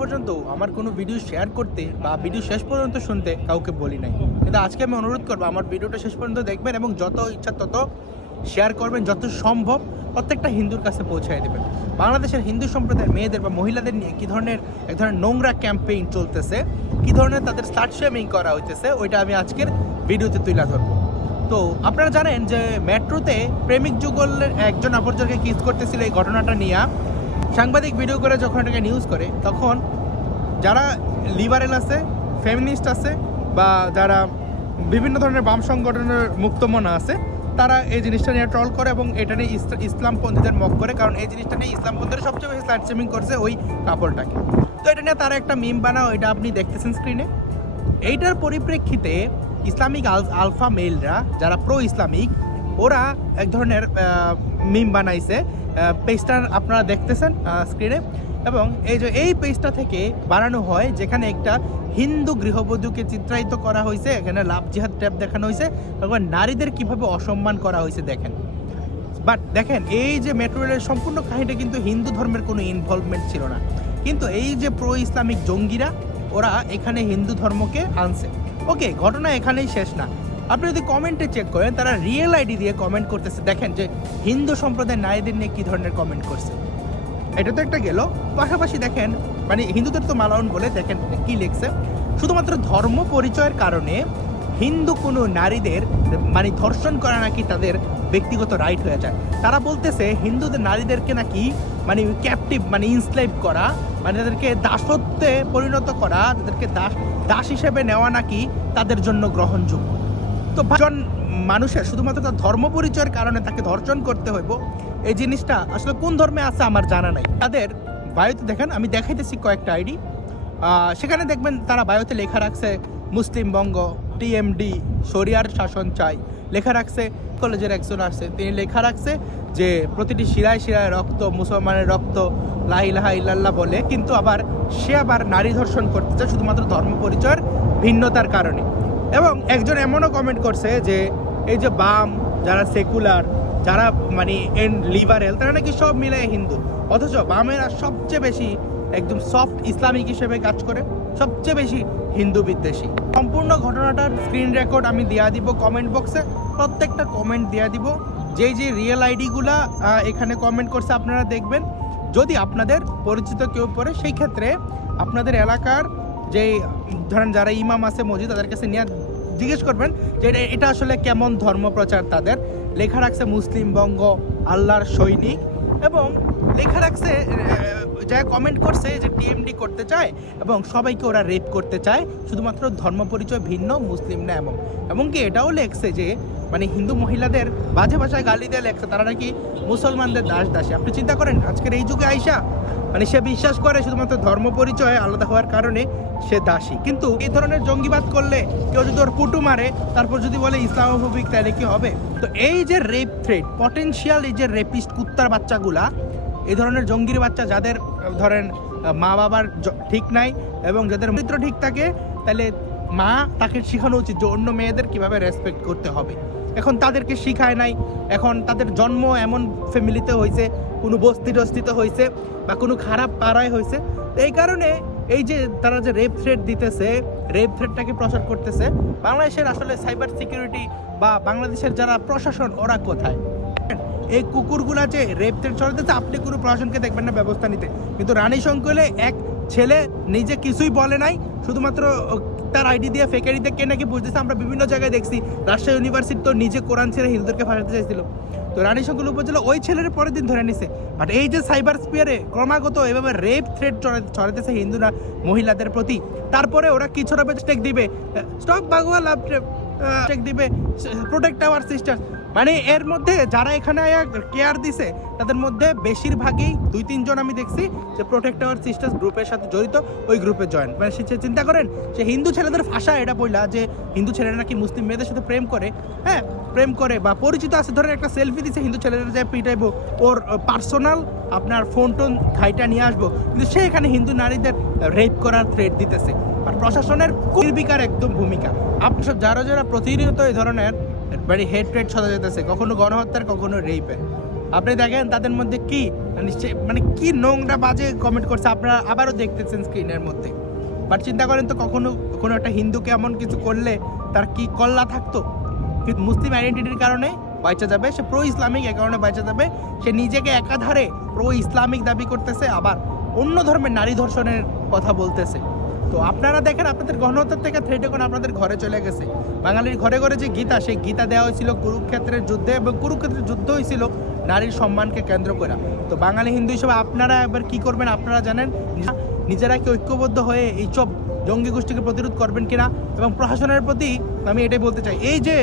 পর্যন্ত আমার কোনো ভিডিও শেয়ার করতে বা ভিডিও শেষ পর্যন্ত শুনতে কাউকে বলি নাই, কিন্তু আজকে আমি অনুরোধ করবো আমার ভিডিওটা শেষ পর্যন্ত দেখবেন এবং যত ইচ্ছা তত শেয়ার করবেন, যত সম্ভব প্রত্যেকটা হিন্দুর কাছে পৌঁছায় দেবেন। বাংলাদেশের হিন্দু সম্প্রদায়ের মেয়েদের বা মহিলাদের নিয়ে কী ধরনের এক ধরনের নোংরা ক্যাম্পেইন চলতেছে, কী ধরনের তাদের স্লাট শেমিং করা হইতেছে, ওইটা আমি আজকের ভিডিওতে তুলে ধরবো। তো আপনারা জানেন যে মেট্রোতে প্রেমিক যুগলের একজন অপরজনকে কিস করতেছিল, এই ঘটনাটা নিয়ে সাংবাদিক ভিডিও করে যখন এটাকে নিউজ করে, তখন যারা লিবারেল আছে, ফেমিনিস্ট আছে বা যারা বিভিন্ন ধরনের বাম সংগঠনের মুক্তমনা আছে, তারা এই জিনিসটা নিয়ে ট্রল করে এবং এটা নিয়ে ইসলামপন্থীদের মক করে, কারণ এই জিনিসটা নিয়ে ইসলামপন্থীরা সবচেয়ে বেশি স্লাট শেমিং করছে ওই কাপড়টাকে। তো এটা নিয়ে তারা একটা মিম বানাও, এটা আপনি দেখতেছেন স্ক্রিনে। এইটার পরিপ্রেক্ষিতে ইসলামিক আলফা মেলরা যারা প্রো ইসলামিক, ওরা এক ধরনের মিম বানাইছে। পেজটা আপনারা দেখতেছেন স্ক্রিনে, এবং এই পেজটা থেকে বানানো হয় যেখানে একটা হিন্দু গৃহবধূকে চিত্রায়িত করা হয়েছে, এখানে লাভ জিহাদ ট্র্যাপ দেখানো হয়েছে এবং নারীদের কিভাবে অসম্মান করা হয়েছে দেখেন। বাট দেখেন, এই যে মেট্রো রেলের সম্পূর্ণ কাহিনীটা কিন্তু হিন্দু ধর্মের কোনো ইনভলভমেন্ট ছিল না, কিন্তু এই যে প্রো ইসলামিক জঙ্গিরা ওরা এখানে হিন্দু ধর্মকে আনছে। ওকে, ঘটনা এখানেই শেষ না। আপনি যদি কমেন্টে চেক করেন, তারা রিয়েল আইডি দিয়ে কমেন্ট করতেছে। দেখেন যে হিন্দু সম্প্রদায়ের নারীদের নিয়ে কী ধরনের কমেন্ট করছে। এটা তো একটা গেল, পাশাপাশি দেখেন মানে হিন্দুদের তো মালাউন বলে, দেখেন কি লিখছে। শুধুমাত্র ধর্ম পরিচয়ের কারণে হিন্দু কোনো নারীদের মানে ধর্ষণ করা নাকি তাদের ব্যক্তিগত রাইট হয়ে যায়। তারা বলতেছে হিন্দুদের নারীদেরকে নাকি মানে ক্যাপটিভ মানে ইনস্লেভ করা, মানে তাদেরকে দাসত্বে পরিণত করা, তাদেরকে দাস হিসেবে নেওয়া নাকি তাদের জন্য গ্রহণযোগ্য। তো একজন মানুষের শুধুমাত্র তার ধর্ম পরিচয়ের কারণে তাকে ধর্ষণ করতে হইব, এই জিনিসটা আসলে কোন ধর্মে আছে আমার জানা নাই। তাদের বায়োতে দেখেন, আমি দেখাইতেছি কয়েকটা আইডি, সেখানে দেখবেন তারা বায়োতে লেখা রাখছে মুসলিম বঙ্গ, টিএমডি, শরিয়ার শাসন চাই, লেখা রাখছে কলেজের একজন আছে, তিনি লেখা রাখছে যে প্রতিটি শিরায় শিরায় রক্ত, মুসলমানের রক্ত, লা ইলাহা ইল্লাল্লাহ বলে, কিন্তু সে আবার নারী ধর্ষণ করতে চায় শুধুমাত্র ধর্ম পরিচয়ের ভিন্নতার কারণে। এবং একজন এমনও কমেন্ট করছে যে এই যে বাম, যারা সেকুলার, যারা মানে লিবারেল, তারা নাকি সব মিলে হিন্দু, অথচ বামেরা সবচেয়ে বেশি একদম সফট ইসলামিক হিসেবে কাজ করে, সবচেয়ে বেশি হিন্দু বিদ্বেষী। সম্পূর্ণ ঘটনাটার স্ক্রিন রেকর্ড আমি দেওয়া দিব কমেন্ট বক্সে, প্রত্যেকটা কমেন্ট দেওয়া দিব। যে রিয়েল আইডিগুলা এখানে কমেন্ট করছে আপনারা দেখবেন। যদি আপনাদের পরিচিত কেউ পড়ে, সেই ক্ষেত্রে আপনাদের এলাকার যেই ধরেন যারা ইমাম আছে মসজিদ, তাদের কাছে নিয়ে জিজ্ঞেস করবেন যে এটা আসলে কেমন ধর্মপ্রচার। তাদের লেখা রাখছে মুসলিম বঙ্গ, আল্লাহর সৈনিক, এবং লেখা রাখছে যা কমেন্ট করছে যে টিএমডি করতে চায় এবং সবাইকে ওরা রেপ করতে চায়, শুধুমাত্র ধর্ম পরিচয় ভিন্ন, মুসলিম না। এমনকি এটাও লেখছে যে মানে হিন্দু মহিলাদের বাজে ভাষায় গালি দিয়ে লেখছে তারা নাকি মুসলমানদের দাসী। আপনি চিন্তা করেন, আজকের এই যুগে আইসা মানে সে বিশ্বাস করে শুধুমাত্র ধর্ম পরিচয় আলাদা হওয়ার কারণে সে দাসী। কিন্তু এই ধরনের জঙ্গিবাদ করলে কেউ যদি ওর পুটু মারে, তারপর যদি বলে ইসলামোফোবিক, তাহলে কি হবে? তো এই যে রেপ থ্রেট, পটেনশিয়াল এই যে রেপিস্ট কুত্তার বাচ্চাগুলা, এই ধরনের জঙ্গির বাচ্চা যাদের ধরেন মা বাবার ঠিক নাই এবং যাদের চরিত্র ঠিক থাকে, তাহলে মা তাকে শেখানো উচিত যে অন্য মেয়েদের কিভাবে রেসপেক্ট করতে হবে। এখন তাদেরকে শিখায় নাই, এখন তাদের জন্ম এমন ফ্যামিলিতে হয়েছে, কোনো বস্তি টস্তিতে হয়েছে বা কোনো খারাপ পাড়ায় হয়েছে। এই কারণে এই যে তারা যে রেপ থ্রেট দিতেছে, রেপ থ্রেটটাকে প্রচার করতেছে। বাংলাদেশের আসলে সাইবার সিকিউরিটি বা বাংলাদেশের যারা প্রশাসন, ওরা কোথায়? এই কুকুরগুলা যে রেপ থ্রেট চলতেছে, আপনি কোনো প্রশাসনকে দেখবেন না ব্যবস্থা নিতে, কিন্তু রানী শঙ্কলে এক ছেলে নিজে কিছুই বলে নাই, শুধুমাত্র তার আইডি দিয়ে ফেক আইডিতে কে নাকি বুঝতেছে। আমরা বিভিন্ন জায়গায় দেখছি, রাজশাহী ইউনিভার্সিটি তো নিজে কোরআন ছেড়ে হিন্দুদেরকে ফাঁসাতে চাইছিল, তো রানী শঙ্কল উপজেলা ওই ছেলের পরের দিন ধরে নিছে। বাট এই যে সাইবার স্পিয়ারে ক্রমাগত এভাবে রেপ থ্রেট ছড়াতেছে হিন্দুরা মহিলাদের প্রতি, তারপরে ওরা কি ছড়াবে? স্টেক দিবে, স্টপ বাগুয়া লাভ স্টেক দিবে, প্রোটেক্ট আওয়ার সিস্টার। মানে এর মধ্যে যারা এখানে কেয়ার দিছে, তাদের মধ্যে বেশিরভাগই 2-3 জন আমি দেখছি যে প্রোটেক্ট আওয়ার সিস্টার্স গ্রুপের সাথে জড়িত, ওই গ্রুপে জয়েন। মানে সে চিন্তা করেন, সে হিন্দু ছেলেদের ভাষা এটা বললা যে হিন্দু ছেলেরা নাকি মুসলিম মেয়েদের সাথে প্রেম করে, হ্যাঁ প্রেম করে, বা পরিচিত আছে, ধরেন একটা সেলফি দিছে, হিন্দু ছেলেরা যায় পিটাইবো, ওর পার্সোনাল আপনার ফোন টোন ঘাইটা নিয়ে আসবো, কিন্তু সে এখানে হিন্দু নারীদের রেপ করার থ্রেট দিতেছে। আর প্রশাসনের নির্বিকার একদম ভূমিকা। আপনি সব যারা প্রতিনিয়ত এই ধরনের মানে হেড রেট ছড়া যেতেছে, কখনো গণহত্যার, কখনো রেপের, আপনি দেখেন তাদের মধ্যে কি নিশ্চয়ই মানে কি নোংরা বাজে কমেন্ট করছে, আপনারা আবারও দেখতেছেন স্ক্রিনের মধ্যে। বাট চিন্তা করেন তো, কখনো কোনো একটা হিন্দুকে এমন কিছু করলে তার কি কল্লা থাকতো? কিন্তু মুসলিম আইডেন্টিটির কারণে বাইচা যাবে, সে প্রো ইসলামিক এ কারণে বাইচা যাবে, সে নিজেকে একাধারে প্রো ইসলামিক দাবি করতেছে, আবার অন্য ধর্মের নারী ধর্ষণের কথা বলতেছে। তো আপনারা দেখেন, আপনাদের গণহত্যার থেকে থ্রেড এখন আপনাদের ঘরে চলে গেছে। বাঙালির ঘরে ঘরে যে গীতা, সেই গীতা দেওয়া হয়েছিল কুরুক্ষেত্রের যুদ্ধে, এবং কুরুক্ষেত্রের যুদ্ধ হয়েছিল নারীর সম্মানকে কেন্দ্র করে। তো বাঙালি হিন্দু হিসেবে আপনারা এবার কি করবেন আপনারা জানেন, নিজেরা কি ঐক্যবদ্ধ হয়ে এইসব জঙ্গি গোষ্ঠীকে প্রতিরোধ করবেন কিনা। এবং প্রশাসনের প্রতি আমি এটাই বলতে চাই, এই যে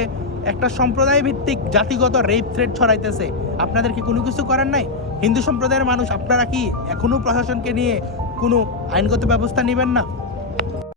একটা সম্প্রদায় ভিত্তিক জাতিগত রেপ থ্রেড ছড়াইতেছে, আপনাদের কি কোনো কিছু করার নাই? হিন্দু সম্প্রদায়ের মানুষ আপনারা কি এখনো প্রশাসনকে নিয়ে কোনো আইনগত ব্যবস্থা নেবেন না?